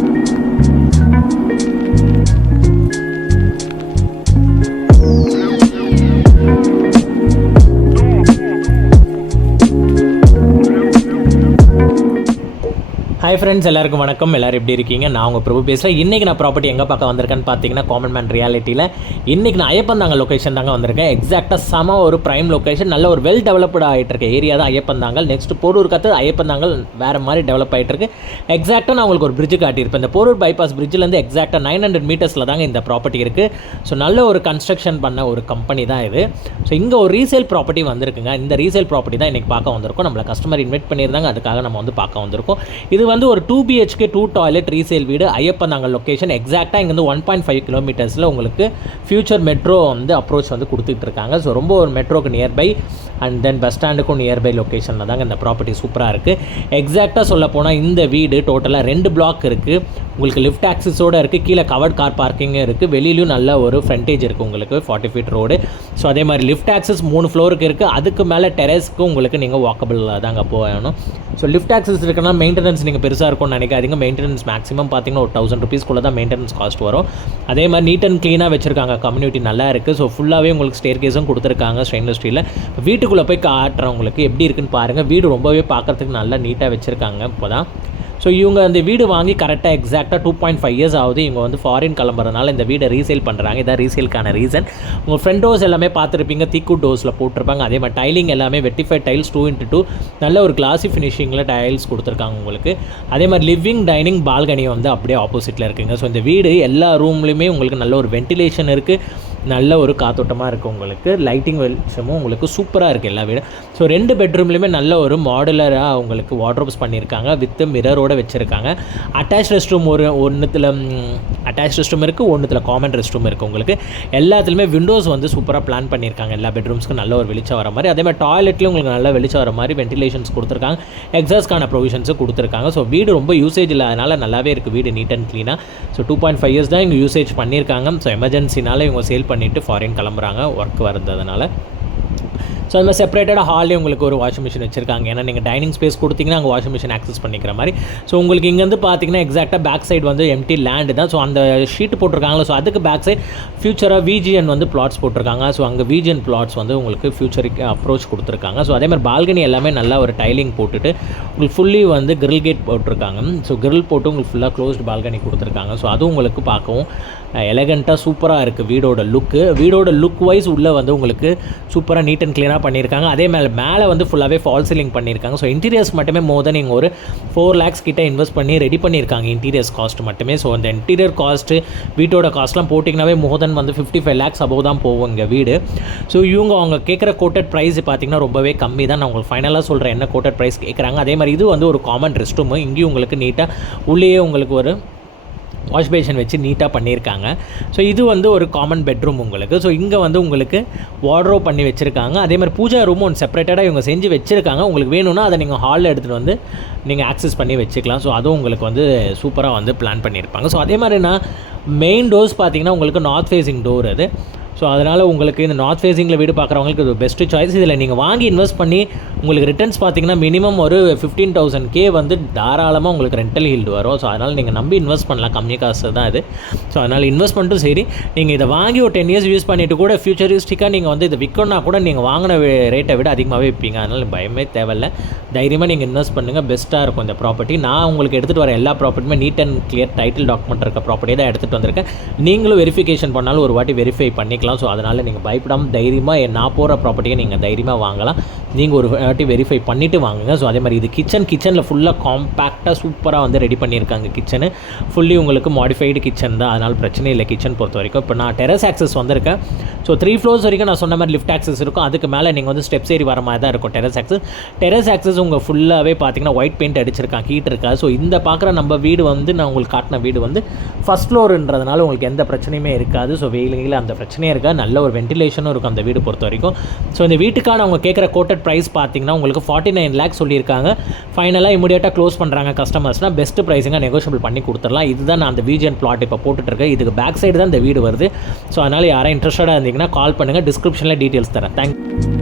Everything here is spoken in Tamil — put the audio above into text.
ஹாய் ஃப்ரெண்ட்ஸ், எல்லாருக்கும் வணக்கம். எல்லோரும் எப்படி இருக்கீங்க? நான் உங்கள் பிரபு பேசுகிறேன். இன்றைக்கி நான் ப்ராப்பர்ட்டி எங்கே பார்க்க வந்திருக்கேன்னு பார்த்தீங்கன்னா, காமன் மேன் ரியாலிட்டியில் இன்றைக்கி நான் ஐயப்பந்தாங்க லொக்கேஷன் தாங்க வந்திருக்கேன். எக்ஸாக்டாக செம ஒரு ப்ரைம் லொக்கேஷன், நல்ல ஒரு வெல் டெவலப்டு ஆகிட்டு இருக்க ஏரியா தான் ஐயப்பந்தாங்கல். நெக்ஸ்ட் போரூர் கற்று ஐயப்பந்தாங்கல் வேறு மாதிரி டெவலப் ஆகிட்டு இருக்கு. எக்ஸாக்டாக நான் உங்களுக்கு ஒரு பிரிட்ஜ் காட்டியிருப்பேன். இந்த போரூர் பைபாஸ் பிரிட்ஜிலேருந்து எக்ஸாக்டாக 900 மீட்டர்ஸில் தாங்க இந்த ப்ராப்பர்ட்டி இருக்குது. ஸோ நல்ல ஒரு கன்ஸ்ட்ரக்ஷன் பண்ண ஒரு கம்பெனி தான் இது. ஸோ இங்கே ஒரு ரீசேல் ப்ராப்பர்ட்டி வந்திருக்குங்க. இந்த ரீசேல் ப்ராப்பர்ட்டி தான் இன்றைக்கி பார்க்க வந்திருக்கோம். நம்மளை கஸ்டமர் இன்வைட் பண்ணியிருந்தாங்க, அதுக்காக நம்ம வந்து பார்க்க வந்திருக்கோம். இது வந்து ஒரு 2 BHK 2 டாய்லெட் ரீசேல் வீடு. ஐயப்பந்தாங்கல் லொக்கேஷன். எக்ஸாக்டாக இங்கேருந்து 1.5 கிலோமீட்டர்ஸில் உங்களுக்கு ஃபியூச்சர் மெட்ரோ வந்து அப்ரோச் வந்து கொடுத்துட்டு இருக்காங்க. ஸோ ரொம்ப ஒரு மெட்ரோக்கு நியர்பை அண்ட் தென் பஸ் ஸ்டாண்டுக்கும் நியர்பை லொக்கேஷனில் தாங்க இந்த ப்ராப்பர்ட்டி சூப்பராக இருக்குது. எக்ஸாக்டாக சொல்ல போனால் இந்த வீடு டோட்டலாக 2 பிளாக் இருக்குது. உங்களுக்கு லிஃப்ட் ஆக்சஸோடு இருக்குது. கீழே கவர்ட் கார் பார்க்கிங்கும் இருக்குது. வெளியிலையும் நல்ல ஒரு ஃப்ரண்டேஜ் இருக்குது உங்களுக்கு, 40 ஃபீட் ரோடு. ஸோ அதே மாதிரி லிஃப்ட் ஆக்சஸ் 3 ஃப்ளோருக்கு இருக்குது. அதுக்கு மேலே டெரஸ்க்கு உங்களுக்கு நீங்கள் வாக்கபிள் தாங்க போகணும். ஸோ லிஃப்ட் ஆக்சஸ் இருக்குன்னா மெயின்டெனன்ஸ் நீங்கள் பெருசாக இருக்கும்னு நினைக்காதீங்க. மெயின்டெனன்ஸ் மேக்ஸிமம் பார்த்தீங்கன்னா ஒரு 1000 rupees தான் மெயின்டெனன்ஸ் காஸ்ட் வரும். அதே மாதிரி நீட் அண்ட் க்ளீனாக வச்சுருக்காங்க. கம்யூனிட்டி நல்லா இருக்குது. ஸோ ஃபுல்லாகவே உங்களுக்கு ஸ்டேர் கேஸும் கொடுத்துருக்காங்க ஸ்டெயின்லெஸ் ஸ்டீலில். வீட்டுக்குள்ளே போய் காட்டுறவங்களுக்கு எப்படி இருக்குன்னு பாருங்கள். வீடு ரொம்பவே பார்க்குறதுக்கு நல்லா நீட்டாக வச்சுருக்காங்க இப்போ தான். ஸோ இவங்க அந்த வீடு வாங்கி கரெக்டாக எக்ஸாக்டாக 2.5 years ஆகுது. இவங்க வந்து ஃபாரின் கிளம்புறதுனால இந்த வீடை ரீசேல் பண்ணுறாங்க. இதான் ரீசேலுக்கான ரீசன். உங்கள் ஃப்ரண்ட் டோர்ஸ் எல்லாமே பார்த்துருப்பீங்க, தீக்கு டோர்ஸில் போட்டிருப்பாங்க. அதே மாதிரி டைலிங் எல்லாமே வெட்டிஃபைட் டைல்ஸ் 2x2 நல்ல ஒரு கிளாசி ஃபினிஷிங்கில் டைல்ஸ் கொடுத்துருக்காங்க உங்களுக்கு. அதே மாதிரி லிவிங் டைனிங் பால்கனி வந்து அப்படியே ஆப்போசிட்டில் இருக்குங்க. ஸோ இந்த வீடு எல்லா ரூம்லேயுமே உங்களுக்கு நல்ல ஒரு வென்டிலேஷன் இருக்குது. நல்ல ஒரு காத்தோட்டமாக இருக்குது உங்களுக்கு. லைட்டிங் வெளிச்சமும் உங்களுக்கு சூப்பராக இருக்குது எல்லா வீடும். ஸோ 2 பெட்ரூம்லேயுமே நல்ல ஒரு மாடுலராக உங்களுக்கு வார்ட்ரோப்ஸ் பண்ணியிருக்காங்க. வித் மிரரோட வச்சுருக்காங்க. அட்டாச் ரெஸ்ட் ரூம் ஒன்றுத்தில் அட்டாச் ரெஸ்ட் ரூம் இருக்குது, ஒன்றுத்தில் காமன் ரெஸ்ட் ரூம் இருக்குது உங்களுக்கு. எல்லாத்துலேயுமே விண்டோஸ் வந்து சூப்பராக பிளான் பண்ணியிருக்காங்க. எல்லா பெட்ரூம்ஸ்க்கும் நல்ல ஒரு வெளிச்சம் வர மாதிரி. அதே மாதிரி டாய்லெட்லேயும் உங்களுக்கு நல்ல வெளிச்சம் வர மாதிரி வென்டிலேஷன்ஸ் கொடுத்துருக்காங்க. எக்ஸாஸ்ட்கான ப்ரொவிஷன்ஸும் கொடுத்துருக்காங்க. ஸோ வீடு ரொம்ப யூசேஜ் இல்லாதனால நல்லாவே இருக்குது வீடு, நீட் அண்ட் க்ளீனாக. ஸோ 2.5 years தான் இங்கே யூசேஜ் பண்ணியிருக்காங்க. ஸோ எமர்ஜென்சினால இவங்க சேல் பண்ணிவிட்டு ஃபாரின் கிளம்புறாங்க ஒர்க் வரதுனால. ஸோ அந்த மாதிரி செப்பரேட்டடாக ஹாலே உங்களுக்கு ஒரு வாஷிங் மிஷின் வச்சுருக்காங்க. ஏன்னா நீங்கள் டைனிங் ஸ்பேஸ் கொடுத்தீங்கன்னா அங்கே வாஷிங் மிஷின் ஆக்சஸ் பண்ணிக்கிற மாதிரி. ஸோ உங்களுக்கு இங்கேருந்து பார்த்தீங்கன்னா எக்ஸாக்டாக பேக் சைடு வந்து எம்டி லேண்டு தான். ஸோ அந்த ஷீட் போட்டிருக்காங்களா, ஸோ அதுக்கு பேக் சைடு ஃபியூச்சராக விஜிஎன் வந்து பிளாட்ஸ் போட்டிருக்காங்க. ஸோ அங்கே விஜிஎன் பிளாட்ஸ் வந்து உங்களுக்கு ஃபியூச்சருக்கு அப்ரோச் கொடுத்துருக்காங்க. ஸோ அதே மாதிரி பால்கனி எல்லாமே நல்லா ஒரு டைலிங் போட்டுட்டு உங்களுக்கு ஃபுல்லி வந்து கிரில் கேட் போட்டிருக்காங்க. ஸோ கிரில் போட்டு உங்களுக்கு ஃபுல்லாக க்ளோஸ்டு பால்கனி கொடுத்துருக்காங்க. ஸோ அதுவும் உங்களுக்கு பார்க்கவும் எலகண்ட்டாக சூப்பராக இருக்குது வீடோட லுக்கு. வீடோட லுக் வைஸ் உள்ளே வந்து உங்களுக்கு சூப்பராக நீட் அண்ட் க்ளீனாக பண்ணியிருக்காங்க. அதே மேலே வந்து ஃபுல்லாகவே ஃபால் சீலிங் பண்ணியிருக்காங்க. ஸோ இன்டீரியர்ஸ் மட்டுமே மோர் தென் நீங்கள் ஒரு 4 lakhs கிட்ட இன்வெஸ்ட் பண்ணி ரெடி பண்ணியிருக்காங்க இன்டீரியர்ஸ் காஸ்ட் மட்டுமே. ஸோ அந்த இன்டீரியர் காஸ்ட்டு வீட்டோட காஸ்ட்லாம் போட்டிங்கனாவே மோர் தென் வந்து 55 lakhs above தான் போகும் இங்கே வீடு. ஸோ அவங்க கேட்குற கோட்டட் ப்ரைஸ் பார்த்திங்கன்னா ரொம்பவே கம்மி தான். நான் உங்களுக்கு ஃபைனலாக சொல்கிறேன் என்ன கோட்டட் ப்ரைஸ் கேட்குறாங்க. அதே மாதிரி இது வந்து ஒரு காமன் ரெஸ்ட் ரூமு. இங்கேயும் உங்களுக்கு நீட்டாக உள்ளேயே உங்களுக்கு ஒரு வாஷ் பேஷன் வச்சு நீட்டாக பண்ணியிருக்காங்க. ஸோ இது வந்து ஒரு காமன் பெட்ரூம் உங்களுக்கு. ஸோ இங்கே வந்து உங்களுக்கு வார்ட்ரோப் பண்ணி வச்சுருக்காங்க. அதே மாதிரி பூஜா ரூமும் ஒன்று செப்பரேட்டடாக இவங்க செஞ்சு வச்சுருக்காங்க. உங்களுக்கு வேணும்னா அதை நீங்கள் ஹாலில் எடுத்துகிட்டு வந்து நீங்கள் ஆக்சஸ் பண்ணி வச்சுக்கலாம். ஸோ அதுவும் உங்களுக்கு வந்து சூப்பராக வந்து பிளான் பண்ணியிருப்பாங்க. ஸோ அதே மாதிரினா மெயின் டோர்ஸ் பார்த்திங்கன்னா உங்களுக்கு நார்த் ஃபேஸிங் டோர் அது. ஸோ அதனால் உங்களுக்கு இந்த நார்த் ஃபேஸிங்கில் வீடு பார்க்குறவங்களுக்கு இது பெஸ்ட்டு சாய்ஸ். இதில் நீங்கள் வாங்கி இன்வெஸ்ட் பண்ணி உங்களுக்கு ரிட்டர்ன்ஸ் பார்த்திங்கன்னா மினிமம் ஒரு 15,000K வந்து தாராளமாக உங்களுக்கு ரெண்டல் ஹீல்டு வரும். ஸோ அதனால் நீங்கள் நம்பி இன்வெஸ்ட் பண்ணலாம். கம்மி காசு தான் இது. ஸோ அதனால் இன்வெஸ்ட்மெண்ட்டும் சரி, நீங்கள் இதை வாங்கி ஒரு 10 years யூஸ் பண்ணிவிட்டு கூட ஃபியூச்சரிஸ்டிக்காக நீங்கள் வந்து இதை விற்கணும்னா கூட நீங்கள் வாங்கின ரேட்டை விட அதிகமாகவே விற்பீங்க. அதனால் பயமே தேவையில்லை. தைரியமாக நீங்கள் இன்வெஸ்ட் பண்ணுங்கள். பெஸ்ட்டாக இருக்கும் இந்த ப்ராப்பர்ட்டி. நான் உங்களுக்கு எடுத்துகிட்டு வர எல்லா ப்ராப்பர்ட்டியுமே neat and clear title document இருக்க ப்ராப்பர்ட்டியை தான் எடுத்துகிட்டு வந்திருக்கேன். நீங்களும் வெரிஃபிகேஷன் பண்ணாலும் ஒரு வாட்டி வெரிஃபை பண்ணிக்கலாம். ஸோ அதனால் நீங்கள் பயப்படாமல் தைரியமாக நான் போகிற ப்ராப்பர்ட்டியை நீங்கள் தைரியமாக வாங்கலாம். நீங்கள் ஒரு வாட்டி வெரிஃபை பண்ணிவிட்டு வாங்குங்க. ஸோ அதே மாதிரி இது கிச்சனில் ஃபுல்லாக காம்பேக்டாக சூப்பராக வந்து ரெடி பண்ணியிருக்காங்க. கிச்சனு ஃபுல்லி உங்களுக்கு மாடிஃபைடு கிச்சன் தான். அதனால் பிரச்சனை இல்லை கிச்சன் பொறுத்த வரைக்கும். இப்போ நான் டெரஸ் ஆக்சஸ் வந்திருக்கேன். ஸோ 3 floors வரைக்கும் நான் சொன்ன மாதிரி லிஃப்ட் ஆக்சஸ் இருக்கும். அதுக்கு மேலே நீங்கள் வந்து ஸ்டெப்ஸ் ஏறி வர மாதிரி தான் இருக்கும் டெரஸ் ஆக்சஸ் உங்கள் ஃபுல்லாகவே பார்த்தீங்கன்னா ஒயிட் பெயிண்ட் அடிச்சிருக்காங்க, ஹீட் இருக்கா. ஸோ இந்த பார்க்குற நம்ம வீடு வந்து நான் உங்களுக்கு காட்டின வீடு வந்து ஃபஸ்ட் ஃப்ளோருன்றதுனால உங்களுக்கு எந்த பிரச்சனையுமே இருக்காது. ஸோ வெயிலில் அந்த பிரச்சனையே இருக்காது. நல்ல ஒரு வென்டிலேஷனும் இருக்கும் அந்த வீடு பொறுத்த வரைக்கும். ஸோ இந்த வீட்டுக்கான அவங்க கேட்குற கோட்டட் ப்ரைஸ் பார்த்தீங்கன்னா உங்களுக்கு 49 lakhs சொல்லியிருக்காங்க. ஃபைனலாக இமீடியட்டாக க்ளோஸ் பண்ணுறாங்க கஸ்டமர்ஸ்னால் பெஸ்ட் ப்ரைஸிங்காக நெகோஷியபிள் பண்ணி கொடுத்துடலாம். இதுதான் நான் அந்த விஜிஎன் பிளாட் இப்போ போட்டுட்ருக்கேன். இதுக்கு பேக் சைடு தான் இந்த வீடு வருது. ஸோ அதனால் யாரும் இன்ட்ரெஸ்டடாக இருந்தீங்கன்னா கால் பண்ணுங்கள். டிஸ்கிரிப்ஷனில் டீட்டெயில்ஸ் தரேன். தேங்க்யூ.